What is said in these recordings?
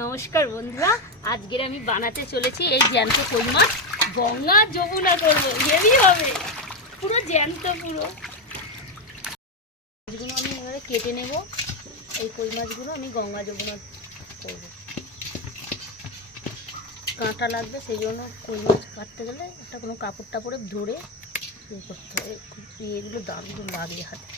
নমস্কার বন্ধুরা, আজকের আমি বানাতে চলেছি এই জ্যান্ত কই মাছ গঙ্গা যমুনা করব, হেভি হবে। পুরো জ্যান্ত পুরো। মাছগুলো আমি এবারে কেটে নেব। এই কই মাছগুলো আমি গঙ্গা যমুনা করব। কাঁটা লাগবে, সেই জন্য কই মাছ কাটতে গেলে একটা কোনো কাপড় টাপড়ে ধরে ইয়ে করতে হবে। এগুলো দারুণ লাগে হাতে।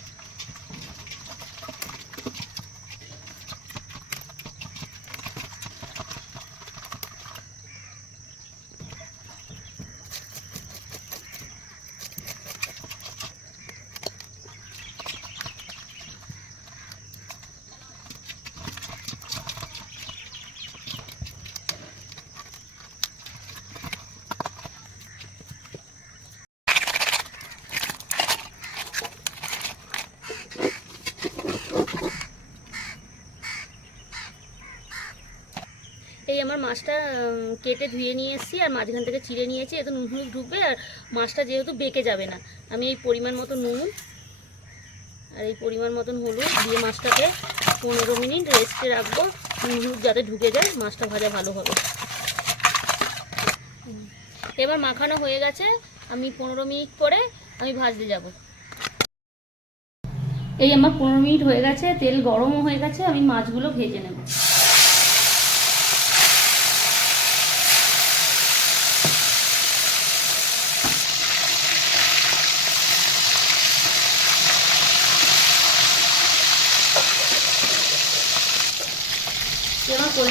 আমার মাছটা কেটে ধুয়ে নিয়ে এসেছি আর মাঝখান থেকে চিড়ে নিয়েছি এত নুন হলুদ ঢুকবে আর মাছটা যেহেতু বেঁকে যাবে না। আমি এই পরিমাণ মতো নুন আর এই পরিমাণ মতন হলুদ দিয়ে মাছটাকে পনেরো মিনিট রেস্টে রাখব নুন হলুদ যাতে ঢুকে যায়, মাছটা ভাজা ভালো হবে। এবার মাখানো হয়ে গেছে, আমি পনেরো মিনিট করে আমি ভাজতে যাব। এই আমার পনেরো মিনিট হয়ে গেছে, তেল গরমও হয়ে গেছে, আমি মাছগুলো ভেজে নেব।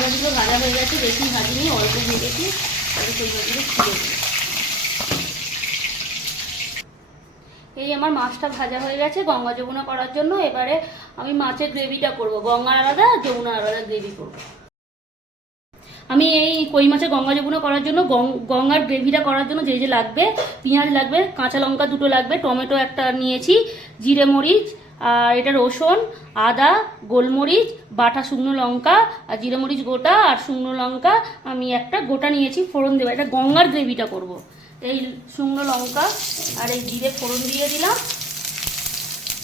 মাছগুলো ভাজা হয়ে গেছে, বেশি ভাজিনি, অল্প ভেজেছি। তাহলে ছিঁড়ে দিই এই আমার মাছটা ভাজা হয়ে গেছে গঙ্গা যমুনা করার জন্য। এবারে আমি মাছের গ্রেভিটা করব। গঙ্গার আলাদা যমুনা আলাদা গ্রেভি করব। আমি এই কই মাছের গঙ্গা যমুনা করার জন্য গঙ্গার গ্রেভিটা করার জন্য যে যে লাগবে, পেঁয়াজ লাগবে, কাঁচা লঙ্কা দুটো লাগবে, টমেটো একটা নিয়েছি, জিরে মরিচ আর এটা রসুন, আদা, গোলমরিচ, বাটা শুকনো লঙ্কা, আর জিরে মরিচ গোটা আর শুকনো লঙ্কা আমি একটা গোটা নিয়েছি, ফোড়ন দেবো। এটা গঙ্গার গ্রেভিটা করব। এই শুকনো লঙ্কা আর এই জিরে ফোড়ন দিয়ে দিলাম।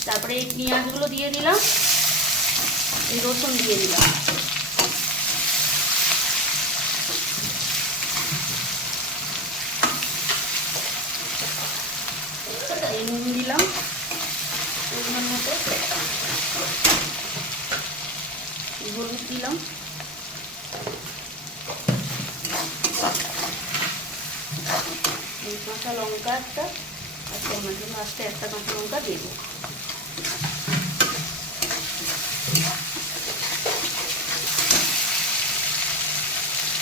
তারপরে এই পেঁয়াজগুলো দিয়ে দিলাম। এই রসুন দিয়ে দিলাম। নুন দিলাম পরিমাণ মতো এই হলুদ দিলাম। কাঁচা লঙ্কা একটা আর টমেটো লাস্টে একটা কাঁচা লঙ্কা দেবো।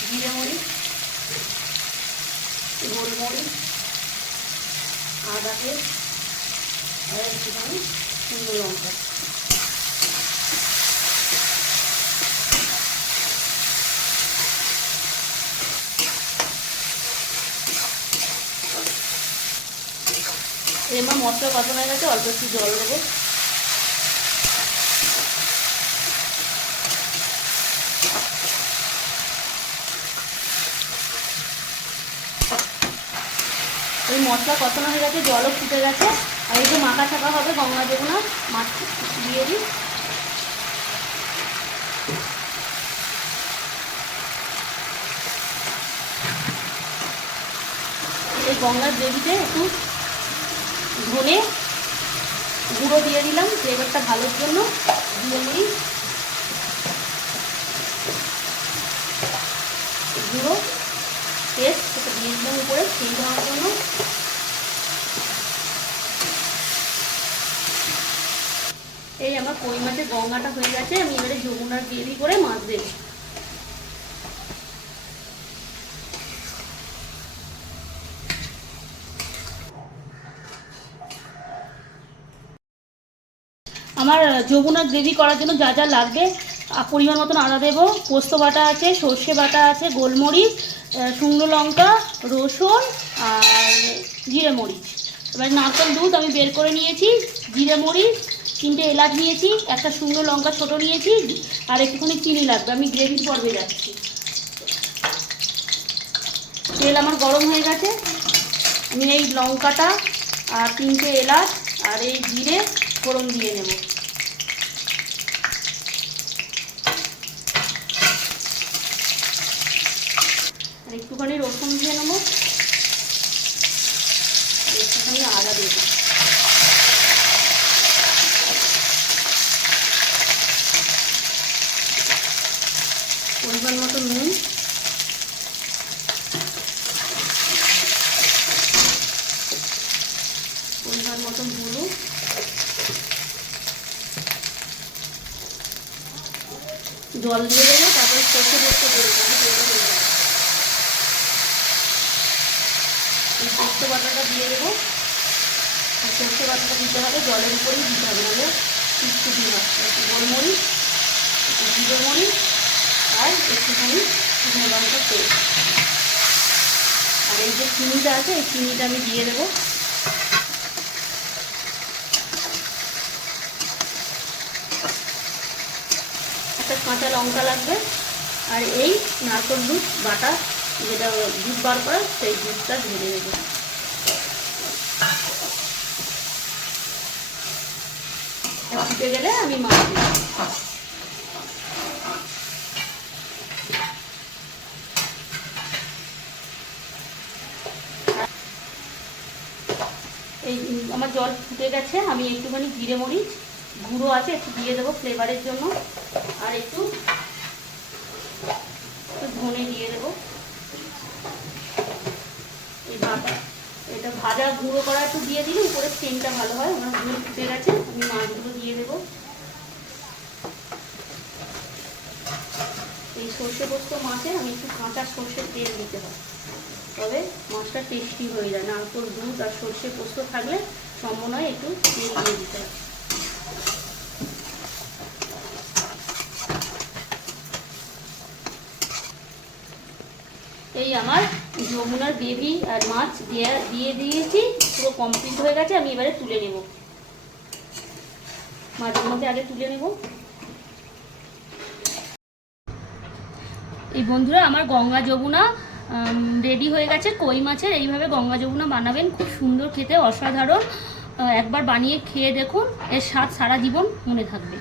জিরে মরিচ, গোলমরিচ, আদা পেস্ট আর একটুখানি শুকনো লঙ্কা। এবার মশলা কষানো হয়ে গেছে, অল্প একটু জল দেবো। এই মশলা কষানো হয়ে গেছে, জলও ফুটে গেছে। আর এই যে মাখা ছাকা হবে, গঙ্গা যমুনা মাছ দিয়ে দিই। এই গঙ্গার দেবীতে একটু ধনে গুঁড়ো দিয়ে দিলাম ফ্লেভারটা ভালোর জন্য। দিয়ে নিই গুঁড়ো পেস্ট সেটা দিয়ে দিলাম উপরে সেই দেওয়ার জন্য। এই আমার কই মাছের গঙ্গাটা হয়ে গেছে, আমি এবারে যমুনার গ্রেভি করে মাছ দেবো। আমার যমুনা গ্রেভি করার জন্য যা যা লাগবে পরিমাণ মতন আদা দেবো, পোস্ত বাটা আছে, সর্ষে বাটা আছে, গোলমরিচ শুকনো লঙ্কা, রসুন আর জিরে মরিচ। এবার নারকেল দুধ আমি বের করে নিয়েছি, জিরে মরিচ, তিনটে এলাচ নিয়েছি, একটা শুকনো লঙ্কা ছোটো নিয়েছি আর একটুখানি চিনি লাগবে, আমি গ্রেভির পর্বে যাচ্ছি। তেল আমার গরম হয়ে গেছে, আমি এই লঙ্কাটা আর তিনটে এলাচ আর এই জিরে ফোড়ন দিয়ে নেব। আর একটুখানি রসুন দিয়ে নেব। একটুখানি আদা দেবো। পরিমাণ মতো নুন। পরিমাণ মতন হলুদ। জল দিয়ে দেবো, তারপরে সর্ষে পোস্ত দিয়ে দেবো পোস্ত বাটাটা দিয়ে দেবো। আর সর্ষে বাটাটা দিতে হবে, জলের উপরেই দিতে হবে কিচ্ছু দিয়ে একটু গোলমরিচ, একটু মরিচ, আর একটুখানি শুকনো লঙ্কা তেল আর এই যে চিনিটা আছে, এই চিনিটা আমি দিয়ে দেবো। কাঁচা লঙ্কা লাগবে। আর এই নারকল দুধ, বাটা, যেটা দুধ বার করা, সেই দুধটা ঢেলে দেবো ফুটে গেলে আমি মাছ এই আমার জল ফুটে গেছে, আমি একটুখানি জিরে মরিচ গুঁড়ো আছে, একটু দিয়ে দেবো ফ্লেভারের জন্য। আর একটু একটু ধনে দিয়ে দেবো। এই ভাজা এটা ভাজা গুঁড়ো করা একটু দিয়ে দিলে উপরে সেন্টটা ভালো হয় আমার গুঁড়ো ফুটে গেছে, আমি মাছগুলো দিয়ে দেবো। এই সর্ষে পোস্ত মাছে আমি একটু কাঁচা সর্ষের তেল দিতে হয়। তবে মাছটা টেস্টি হয়ে যায়, নারকোল দুধ আর সর্ষে পোস্ত থাকলে সমন্বয়ে একটু তেল দিয়ে দিতে হয়। এই আমার যমুনার বেবি আর মাছ দিয়ে দিয়ে দিয়েছি, পুরো কমপ্লিট হয়ে গেছে, আমি এবারে তুলে নেব। মাছের মধ্যে আগে তুলে নেব। এই বন্ধুরা, আমার গঙ্গা যমুনা রেডি হয়ে গেছে, কই মাছের, এইভাবে গঙ্গা যমুনা বানাবেন, খুব সুন্দর খেতে, অসাধারণ। একবার বানিয়ে খেয়ে দেখুন, এর স্বাদ সারা জীবন মনে থাকবে।